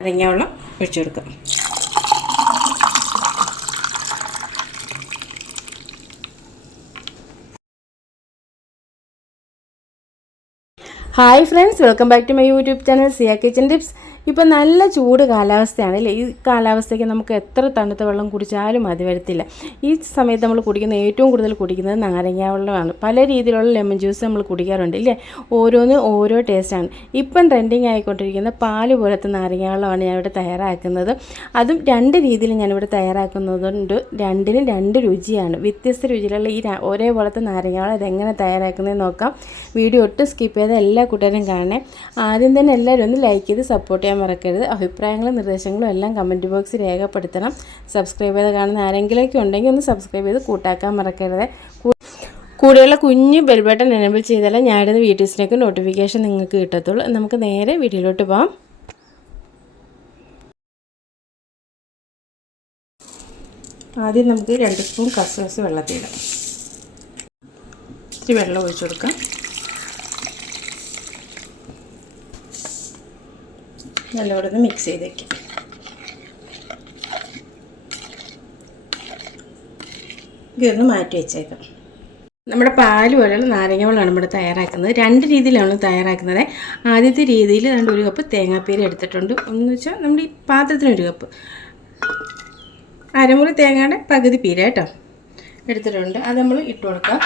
നാരങ്ങ ഒഴിച്ചു കൊടുക്കാം hi friends welcome back to my YouTube channel Siya kitchen tips ഇപ്പം നല്ല ചൂട് കാലാവസ്ഥയാണ് അല്ലേ? ഈ കാലാവസ്ഥയ്ക്ക് നമുക്ക് എത്ര തണുത്ത വെള്ളം കുടിച്ചാലും മതി വരത്തില്ല. ഈ സമയത്ത് നമ്മൾ കുടിക്കുന്ന ഏറ്റവും കൂടുതൽ കുടിക്കുന്നത് നാരങ്ങ വെള്ളമാണ്. പല രീതിയിലുള്ള ലെമൺ ജ്യൂസ് നമ്മൾ കുടിക്കാറുണ്ട് ഇല്ലേ? ഓരോന്ന് ഓരോ ടേസ്റ്റാണ് ഇപ്പം ട്രെൻഡിങ് ആയിക്കൊണ്ടിരിക്കുന്ന പാൽ പോലത്തെ നാരങ്ങ വെള്ളമാണ് ഞാനിവിടെ തയ്യാറാക്കുന്നത്. അതും രണ്ട് രീതിയിൽ ഞാനിവിടെ തയ്യാറാക്കുന്നതുകൊണ്ട് രണ്ടിനും രണ്ട് രുചിയാണ്. വ്യത്യസ്ത രുചിയിലുള്ള ഈ ഒരേപോലത്തെ നാരങ്ങ വെള്ളം ഇതെങ്ങനെ തയ്യാറാക്കുന്നതെന്ന് നോക്കാം. വീഡിയോ ഒട്ടും സ്കിപ്പ് ചെയ്ത എല്ലാ കൂട്ടുകാരും കാണണേ. ആദ്യം തന്നെ എല്ലാവരും ഒന്ന് ലൈക്ക് ചെയ്ത് സപ്പോർട്ട് ചെയ്യാൻ മറക്കരുത്. അഭിപ്രായങ്ങളും നിർദ്ദേശങ്ങളും എല്ലാം കമന്റ് ബോക്സിൽ രേഖപ്പെടുത്തണം. സബ്സ്ക്രൈബ് ചെയ്ത് കാണുന്ന ആരെങ്കിലുമൊക്കെ ഉണ്ടെങ്കിൽ ഒന്ന് സബ്സ്ക്രൈബ് ചെയ്ത് കൂട്ടാക്കാൻ മറക്കരുത്. കൂടെയുള്ള കുഞ്ഞ് ബെൽബട്ടൺ എനേബിൾ ചെയ്താലേ ഞാനിടുന്ന വീഡിയോസിനൊക്കെ നോട്ടിഫിക്കേഷൻ നിങ്ങൾക്ക് കിട്ടത്തുള്ളൂ. നമുക്ക് നേരെ വീഡിയോയിലോട്ട് പോകാം ആദ്യം നമുക്ക് രണ്ട് സ്പൂൺ കസ്കസ് വെള്ളത്തിലിടാം. ഇത്തിരി വെള്ളം ഒഴിച്ചു കൊടുക്കാം. നല്ലോണം ഒന്ന് മിക്സ് ചെയ്ത് വയ്ക്കാം ഇതൊന്ന് മാറ്റി വെച്ചേക്കാം. നമ്മുടെ പാൽ പോലെയുള്ള നാരങ്ങ വെള്ളമാണ് ഇവിടെ തയ്യാറാക്കുന്നത്. രണ്ട് രീതിയിലാണ് തയ്യാറാക്കുന്നത്. ആദ്യത്തെ രീതിയിൽ രണ്ട് ഒരു കപ്പ് തേങ്ങാപ്പീര എടുത്തിട്ടുണ്ട്. എന്ന് വെച്ചാൽ നമ്മുടെ ഈ പാത്രത്തിന് ഒരു കപ്പ്. അരമുറി തേങ്ങയുടെ പകുതി പീര കേട്ടോ എടുത്തിട്ടുണ്ട്. അത് നമ്മൾ ഇട്ട് കൊടുക്കാം.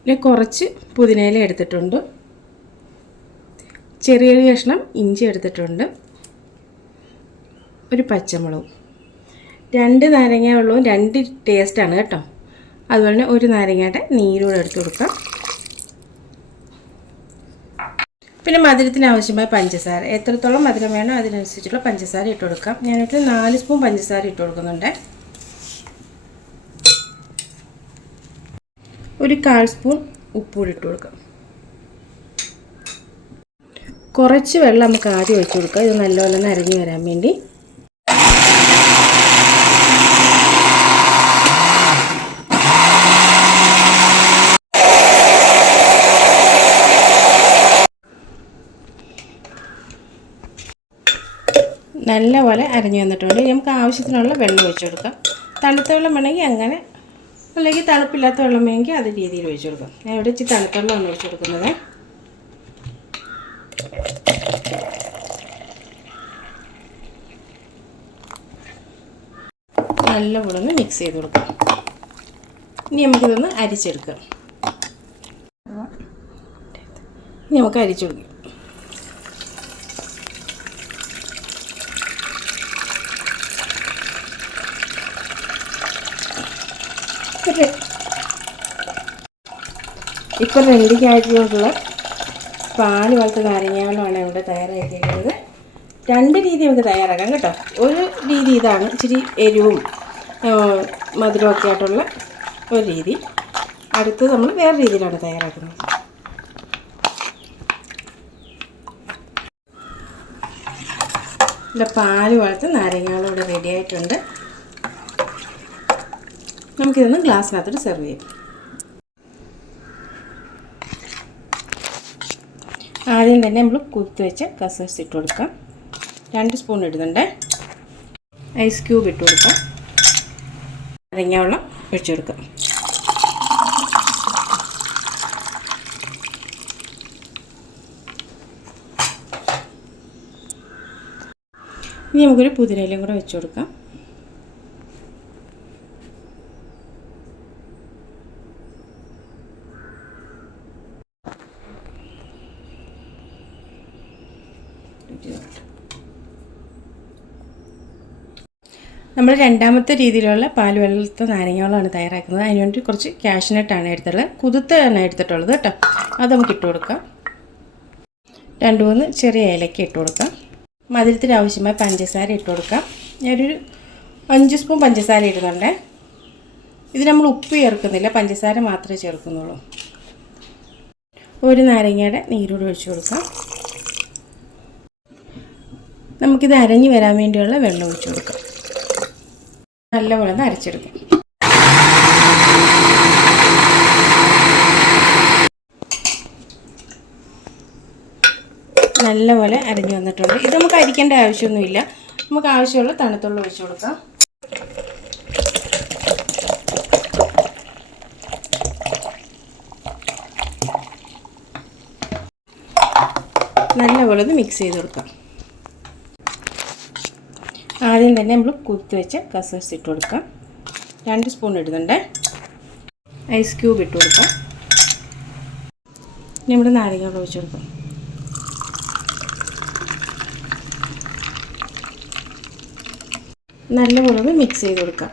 പിന്നെ കുറച്ച് പുതിനയില എടുത്തിട്ടുണ്ട്. ചെറിയൊരു കഷ്ണം ഇഞ്ചി എടുത്തിട്ടുണ്ട്. ഒരു പച്ചമുളകും. രണ്ട് നാരങ്ങ വെള്ളവും രണ്ട് ടേസ്റ്റാണ് കേട്ടോ. അതുപോലെ തന്നെ ഒരു നാരങ്ങയുടെ നീരൂടെ എടുത്ത് കൊടുക്കാം. പിന്നെ മധുരത്തിന് ആവശ്യമായ പഞ്ചസാര. എത്രത്തോളം മധുരം വേണോ അതിനനുസരിച്ചുള്ള പഞ്ചസാര ഇട്ട് കൊടുക്കാം. ഞാനിട്ട് നാല് സ്പൂൺ പഞ്ചസാര ഇട്ട് കൊടുക്കുന്നുണ്ട്. ഒരു കാൽ സ്പൂൺ ഉപ്പൂടി ഇട്ട് കൊടുക്കാം. കുറച്ച് വെള്ളം നമുക്ക് ആദ്യം ഒഴിച്ച് കൊടുക്കുക ഇത് നല്ലപോലെ ഒന്ന് അരിഞ്ഞു വരാൻ വേണ്ടി. നല്ലപോലെ അരിഞ്ഞു വന്നിട്ടുണ്ട്. നമുക്ക് ആവശ്യത്തിനുള്ള വെള്ളം ഒഴിച്ചു കൊടുക്കാം. തണുത്ത വെള്ളം വേണമെങ്കിൽ അങ്ങനെ അല്ലെങ്കിൽ തണുപ്പില്ലാത്ത വെള്ളം വേണമെങ്കിൽ അത് രീതിയിൽ ഒഴിച്ചു കൊടുക്കാം. ഞാൻ ഇവിടെ ഇച്ചിരി തണുത്ത വെള്ളമാണ് ഒഴിച്ചു കൊടുക്കുന്നത്. നല്ലപോലെ ഒന്ന് മിക്സ് ചെയ്ത് കൊടുക്കാം. ഇനി നമുക്കിതൊന്ന് അരിച്ചെടുക്കാം. ഇനി നമുക്ക് അരിച്ചു കൊടുക്കാം. ഇപ്പം റെഡിക്കായിട്ടുള്ള പാൽ പോലത്തെ നാരങ്ങാവെള്ളമാണ് ഇവിടെ തയ്യാറാക്കിയിരിക്കുന്നത്. രണ്ട് രീതി നമുക്ക് തയ്യാറാക്കാം കേട്ടോ. ഒരു രീതി ഇതാണ് ഇച്ചിരി എരിവും. മധുരമൊക്കെ ആയിട്ടുള്ള ഒരു രീതി. അടുത്തത് നമ്മൾ വേറെ രീതിയിലാണ് തയ്യാറാക്കുന്നത്. ഇവിടെ പാൽ വളർത്ത് നാരങ്ങകളും ഇവിടെ റെഡി ആയിട്ടുണ്ട്. നമുക്കിതൊന്ന് ഗ്ലാസ്സിനകത്തോട്ട് സെർവ് ചെയ്യാം. ആദ്യം തന്നെ നമ്മൾ കുത്തി വെച്ച കസേഴ്സ് ഇട്ട് കൊടുക്കാം. രണ്ട് സ്പൂൺ ഇടുന്നുണ്ട്. ഐസ് ക്യൂബ് ഇട്ട് കൊടുക്കാം. നാരങ്ങ വെള്ളം ഒഴിച്ചു കൊടുക്കാം ഇനി നമുക്കൊരു പുതിനയിലും കൂടെ വെച്ച് കൊടുക്കാം നമ്മൾ രണ്ടാമത്തെ രീതിയിലുള്ള പാൽ വെള്ളത്തെ നാരങ്ങകളാണ് തയ്യാറാക്കുന്നത്. അതിനുവേണ്ടി കുറച്ച് കാഷ്നട്ടാണ് എടുത്തുള്ളത് കുതിർത്താണ് എടുത്തിട്ടുള്ളത് കേട്ടോ. അത് നമുക്ക് ഇട്ട് കൊടുക്കാം. രണ്ട് മൂന്ന് ചെറിയ ഏലക്ക ഇട്ട് കൊടുക്കാം. മധുരത്തിന് ആവശ്യമായ പഞ്ചസാര ഇട്ട് കൊടുക്കാം. ഞാനൊരു അഞ്ച് സ്പൂൺ പഞ്ചസാര ഇടുന്നുണ്ട്. ഇത് നമ്മൾ ഉപ്പ് ചേർക്കുന്നില്ല. പഞ്ചസാര മാത്രമേ ചേർക്കുന്നുള്ളൂ. ഒരു നാരങ്ങയുടെ നീരൂടെ ഒഴിച്ച് കൊടുക്കാം. നമുക്കിത് അരഞ്ഞു വരാൻ വേണ്ടിയുള്ള വെള്ളം ഒഴിച്ച് കൊടുക്കാം. നല്ലപോലെ ഒന്ന് അരച്ചെടുക്കും. നല്ലപോലെ അരിഞ്ഞു വന്നിട്ടുണ്ട്. ഇത് നമുക്ക് അരിക്കേണ്ട ആവശ്യമൊന്നുമില്ല. നമുക്ക് ആവശ്യമുള്ള തണുത്തുള്ള ഒഴിച്ചു കൊടുക്കാം. നല്ലപോലെ ഒന്ന് മിക്സ് ചെയ്ത് കൊടുക്കാം. ആദ്യം തന്നെ നമ്മൾ കുത്തി വെച്ച കസേഴ്സ് ഇട്ട് കൊടുക്കാം. രണ്ട് സ്പൂൺ ഇടുന്നുണ്ട്. ഐസ് ക്യൂബ് ഇട്ട് കൊടുക്കാം. ഇനി നമ്മൾ നാരങ്ങ ഒഴിച്ച് കൊടുക്കാം. നല്ലപോലെ മിക്സ് ചെയ്ത് കൊടുക്കാം.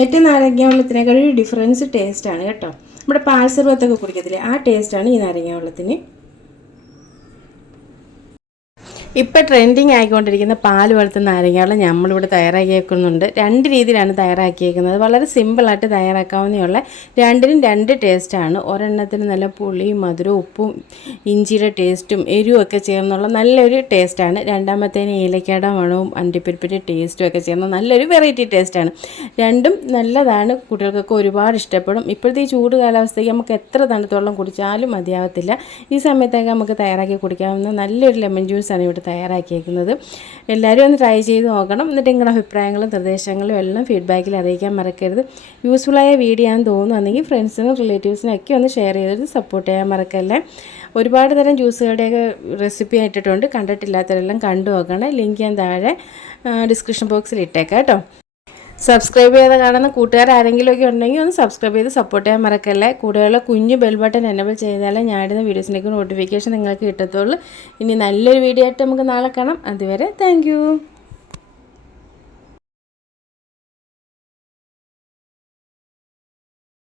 മറ്റേ നാരങ്ങ വെള്ളത്തിനേക്കാൾ ഒരു ഡിഫറൻസ് ടേസ്റ്റാണ് കേട്ടോ. നമ്മുടെ പാൽ സർവത്തൊക്കെ കുടിക്കത്തില്ലേ? ആ ടേസ്റ്റാണ് ഈ നാരങ്ങ വെള്ളത്തിന്. ഇപ്പം ട്രെൻഡിങ് ആയിക്കൊണ്ടിരിക്കുന്ന പാൽ പോലത്തെ നാരങ്ങകൾ നമ്മളിവിടെ തയ്യാറാക്കി വെക്കുന്നുണ്ട് രണ്ട് രീതിയിലാണ് തയ്യാറാക്കിയേക്കുന്നത്. വളരെ സിമ്പിളായിട്ട് തയ്യാറാക്കാവുന്നതുള്ള രണ്ടിനും രണ്ട് ടേസ്റ്റാണ് ഒരെണ്ണത്തിന് നല്ല പുളിയും മധുരവും ഉപ്പും ഇഞ്ചിയുടെ ടേസ്റ്റും എരിവും ഒക്കെ ചേർന്നുള്ള നല്ലൊരു ടേസ്റ്റാണ് രണ്ടാമത്തേന് ഏലക്കയുടെ മണവും അണ്ടിപ്പരിപ്പിന്റെ ടേസ്റ്റും ഒക്കെ ചേർന്ന നല്ലൊരു വെറൈറ്റി ടേസ്റ്റാണ് രണ്ടും നല്ലതാണ്. കുട്ടികൾക്കൊക്കെ ഒരുപാട് ഇഷ്ടപ്പെടും. ഇപ്പോഴത്തെ ഈ ചൂട് കാലാവസ്ഥയ്ക്ക് നമുക്ക് എത്ര തണുത്ത വെള്ളം കുടിച്ചാലും മതിയാവത്തില്ല. ഈ സമയത്തൊക്കെ നമുക്ക് തയ്യാറാക്കി കുടിക്കാവുന്ന നല്ലൊരു ലെമൺ ജ്യൂസാണ് ഇവിടെ തയ്യാറാക്കിയേക്കുന്നത്. എല്ലാവരും ഒന്ന് ട്രൈ ചെയ്ത് നോക്കണം. എന്നിട്ട് നിങ്ങളുടെ അഭിപ്രായങ്ങളും നിർദ്ദേശങ്ങളും എല്ലാം ഫീഡ്ബാക്കിൽ അറിയിക്കാൻ മറക്കരുത്. യൂസ്ഫുള്ളായ വീഡിയോ ആണെന്ന് തോന്നുകയാണെങ്കിൽ ഫ്രണ്ട്സിനും റിലേറ്റീവ്സിനും ഒക്കെ ഒന്ന് ഷെയർ ചെയ്തിട്ട് സപ്പോർട്ട് ചെയ്യാൻ മറക്കല്ലേ? ഒരുപാട് തരം ജ്യൂസുകളുടെയൊക്കെ റെസിപ്പി ആയിട്ടിട്ടുണ്ട്. കണ്ടിട്ടില്ലാത്തവരെല്ലാം കണ്ടു നോക്കണം. ലിങ്ക് ഞാൻ താഴെ ഡിസ്ക്രിപ്ഷൻ ബോക്സിൽ ഇട്ടേക്കാം കേട്ടോ. സബ്സ്ക്രൈബ് ചെയ്ത് കാണുന്ന കൂട്ടുകാർ ആരെങ്കിലും ഒക്കെ ഉണ്ടെങ്കിൽ ഒന്ന് സബ്സ്ക്രൈബ് ചെയ്ത് സപ്പോർട്ട് ചെയ്യാൻ മറക്കല്ലേ? കൂടെയുള്ള കുഞ്ഞു ബെൽ ബട്ടൺ എനബിൾ ചെയ്താലേ ഞാനിടുന്ന വീഡിയോസിലേക്ക് നോട്ടിഫിക്കേഷൻ നിങ്ങൾക്ക് കിട്ടത്തുള്ളൂ. ഇനി നല്ലൊരു വീഡിയോ ആയിട്ട് നമുക്ക് നാളെ കാണാം. അതുവരെ താങ്ക്